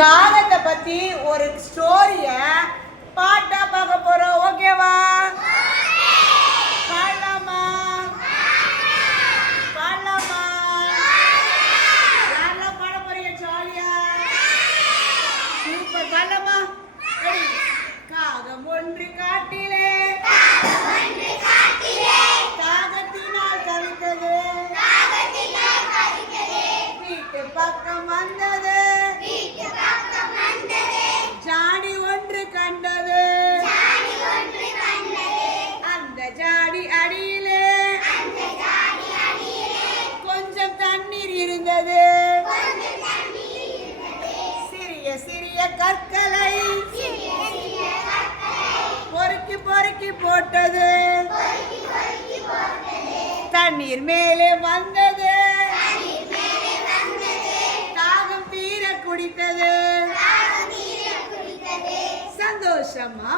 காகத்தை பத்தி ஒரு ஸ்டோரிய பாட்டா பார்க்க போறோம். ஓகேவா? பாடலாமா? பாடலாமா? யாரெல்லாம் பாட போறீங்க? ஜாலியா சூப்பர். பாடலாமா? காகம் ஒன்று காட்டிலே காகத்தினால் தவித்தது, வீட்டு பக்கம் வந்தது, ஜாடி ஒன்று கண்டது, அந்த ஜாடி அடியிலே கொஞ்சம் தண்ணீர் இருந்தது. சிறிய சிறிய கற்களை பொறுக்கி பொறுக்கி போட்டது, தண்ணீர் மேலே வந்தது, தாகம் தீர குடித்தது, சந்தோஷமா